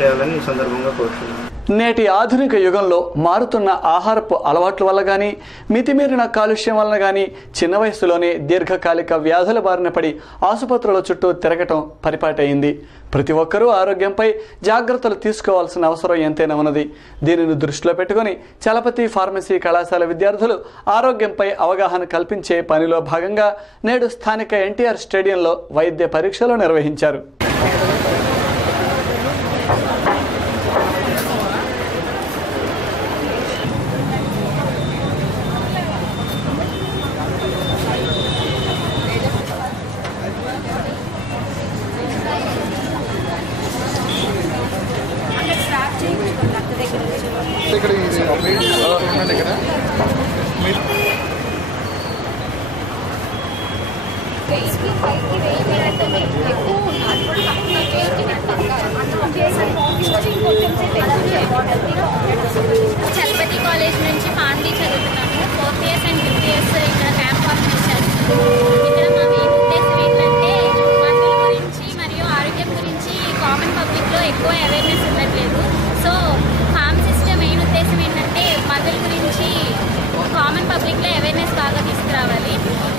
చేయాలని ఈ సందర్భంగా కోరుతున్నాను. నేటి ఆధునిక యుగంలో మారుతున్న ఆహారపు అలవాట్ల వల్ల కానీ మితిమీరిన కాలుష్యం వలన కానీ చిన్న వయసులోనే దీర్ఘకాలిక వ్యాధుల బారిన పడి ఆసుపత్రుల చుట్టూ తిరగటం పరిపాటైంది. ప్రతి ఒక్కరూ ఆరోగ్యంపై జాగ్రత్తలు తీసుకోవాల్సిన అవసరం ఎంతైనా ఉన్నది. దీనిని దృష్టిలో పెట్టుకుని చలపతి ఫార్మసీ కళాశాల విద్యార్థులు ఆరోగ్యంపై అవగాహన కల్పించే పనిలో భాగంగా నేడు స్థానిక ఎన్టీఆర్ స్టేడియంలో వైద్య పరీక్షలు నిర్వహించారు. చలపతి కాలేజ్ నుంచి పాండి చదువుతున్నాము. 4th years and 5th years ఇక్కడ క్యాంప్ ఆర్గనైజ్ చేస్తున్నాము. ఇక్కడ మా మెయిన్ ఉద్దేశం ఏంటంటే మందుల గురించి మరియు ఆరోగ్యం గురించి కామన్ పబ్లిక్లో ఎక్కువ అవేర్నెస్ ఉండట్లేదు. సో ఫార్మసిస్ట్ మెయిన్ ఉద్దేశం ఏంటంటే మందుల గురించి కామన్ పబ్లిక్లో అవేర్నెస్ బాగా తీసుకురావాలి.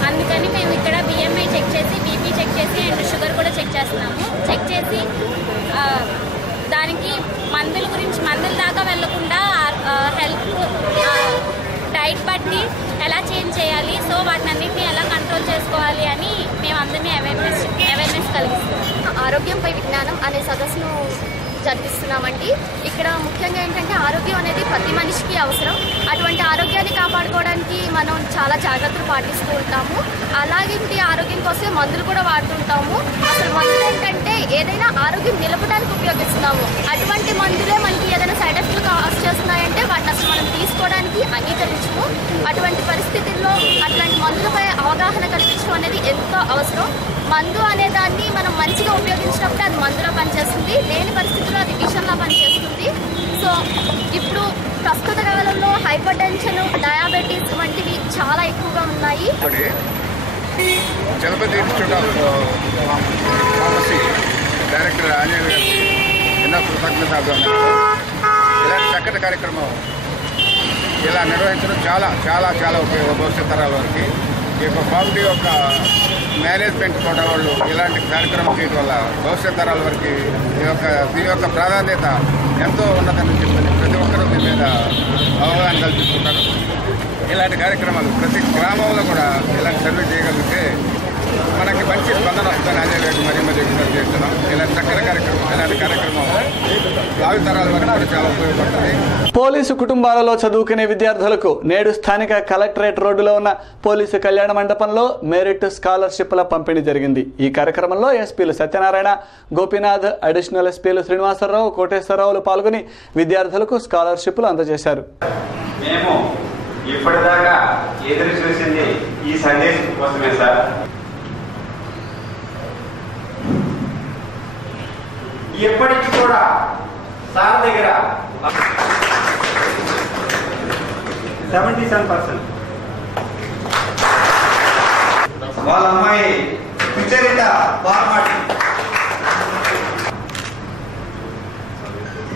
అందుకని మేము ఇక్కడ BMI చెక్ చేసి, BP చెక్ చేసి అండ్ షుగర్ కూడా చెక్ చేస్తున్నాము. చెక్ చేసి దానికి మందుల గురించి మందుల దాకా వెళ్లకుండా హెల్త్ డైట్ బట్టి ఎలా చేంజ్ చేయాలి, సో వాటిని అన్నింటినీ ఎలా కంట్రోల్ చేసుకోవాలి అని మేము అందరినీ అవేర్నెస్ కలిగిస్తున్నాం. ఆరోగ్యంపై విజ్ఞానం అనే సదస్సును జరిపిస్తున్నామండి. ఇక్కడ ముఖ్యంగా ఏంటంటే ఆరోగ్యం అనేది ప్రతి మనిషికి అవసరం. అటువంటి ఆరోగ్యాన్ని కాపాడుకోవడానికి మనం చాలా జాగ్రత్తలు పాటిస్తూ ఉంటాము. అలాగే ఆరోగ్యం కోసం మందులు కూడా వాడుతుంటాము. అసలు మందులు ఏంటంటే ఏదైనా ఆరోగ్యం నిలపడానికి ఉపయోగిస్తున్నాము. అటువంటి మందులే మనకి ఏదైనా సైడ్ ఎఫెక్ట్లు కాజ్ చేస్తున్నాయంటే వాటిని అసలు మనం తీసుకోవడానికి అంగీకరించము. అటువంటి పరిస్థితుల్లో అట్లాంటి మందులపై అవగాహన కల్పించడం అనేది ఎంతో అవసరం. మందు అనే దాన్ని మనం మంచిగా ఉపయోగించినప్పుడు అది మందులో పనిచేస్తుంది, లేని పరిస్థితుల్లో అది విషంలో పనిచేస్తుంది. సో ఇప్పుడు ప్రస్తుత కాలంలో హైపర్ టెన్షన్, డయాబెటీస్ వంటివి చాలా ఎక్కువగా ఉన్నాయి. Chalapathi institute of pharmacy director Anjaneya గారికి ఎన్నో కృతజ్ఞతలు. ఇలాంటి చక్కటి కార్యక్రమం ఇలా నిర్వహించడం చాలా చాలా చాలా ఉపయోగం భవిష్యత్ తరాల వారికి. ఈ యొక్క ఫార్మటీ యొక్క మేనేజ్మెంట్ కూడా వాళ్ళు ఇలాంటి కార్యక్రమం చేయడం వల్ల భవిష్యత్ తరాల వరకు దీని యొక్క ప్రాధాన్యత ఎంతో ఉన్నదని చెప్పి ప్రతి ఒక్కరూ దీని మీద అవగాహన కల్పిస్తుంటారు. ఇలాంటి కార్యక్రమాలు ప్రతి గ్రామంలో కూడా ఇలాంటి సర్వే చేయగలిగితే మనకి మంచి స్పందన వస్తుందని అదే మరీ విజ్ఞప్తి చేస్తున్నాం. ఇలాంటి చక్కటి కార్యక్రమం భావితరాల వరకు కూడా చాలా ఉపయోగపడుతుంది. పోలీసు కుటుంబాలలో చదువుకునే విద్యార్థులకు నేడు స్థానిక కలెక్టరేట్ రోడ్డులో ఉన్న పోలీసు కళ్యాణ మండపంలో మెరిట్ స్కాలర్షిప్ల పంపిణీ జరిగింది. ఈ కార్యక్రమంలో ఎస్పీలు సత్యనారాయణ, గోపీనాథ్, అడిషనల్ ఎస్పీలు శ్రీనివాసరావు, కోటేశ్వరరావులు పాల్గొని విద్యార్థులకు స్కాలర్షిప్లు అందజేశారు. మేము ఇప్పటిదాకా ఎదురు చూసింది ఈ సందేశం కోసమే సార్. ఎప్పటికీ కూడా సార్ దగ్గర 77% వాళ్ళ అమ్మాయి సుచరిత బార్మాటి,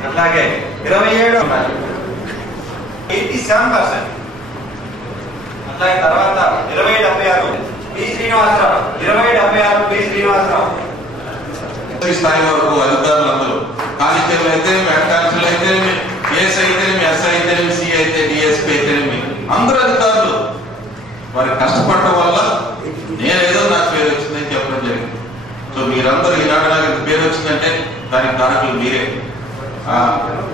అట్లాగే 27 87%, అట్లాగే తర్వాత 2076 పి శ్రీనివాసరావు, 2076 పి శ్రీనివాసరావు. స్థాయి వరకు అధికారులందరూ కానిస్టేబుల్ అయితే, హెడ్ కానిస్టేబుల్ అయితే, ఏఎస్ అయితేనేమి, ఎస్ఐ అయితేనేమి, సి అయితే, డిఎస్పీ అయితేనేమి, అందరూ అధికారులు వారి కష్టపడటం వల్ల నేనేదో నాకు పేరు వచ్చిందని చెప్పడం జరిగింది. సో మీరందరూ ఈనాడు నాకు పేరు వచ్చిందంటే దానికి కారకులు మీరే.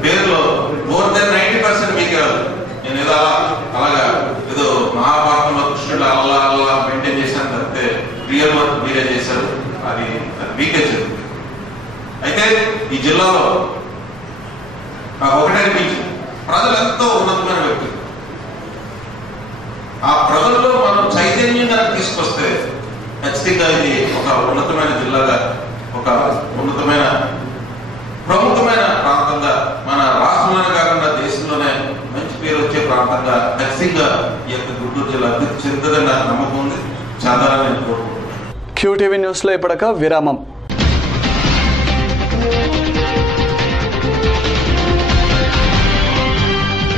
పేరులో మోర్ దెన్ 90% మీకే రాదు. నేను ఏదో అలాగా ఏదో మహాభారతంలో కృష్ణుడు అల్లా అల్లా మెయింటైన్ చేశాను తప్పితే రియల్ వర్క్ మీరే చేశారు. అది మీకే చెంది. అయితే ఈ జిల్లాలో నాకు ఒకటే అనిపించింది, ప్రజలు ఎంతో ఉన్నతమైన వ్యక్తులు. ఆ ప్రజల్లో మనం చైతన్యం కనుక తీసుకొస్తే ఖచ్చితంగా ఇది ఒక ఉన్నతమైన జిల్లాగా, ఒక ఉన్నతమైన ప్రముఖమైన ప్రాంతంగా, మన రాష్ట్రంలోనే కాకుండా దేశంలోనే మంచి పేరు వచ్చే ప్రాంతంగా ఖచ్చితంగా ఈ యొక్క గుంటూరు జిల్లా అభివృద్ధి చెందుతుందని నాకు నమ్మకం ఉంది. చందాలని కోరుకుంటున్నాను. QTV న్యూస్లో ఇప్పటిక విరామం.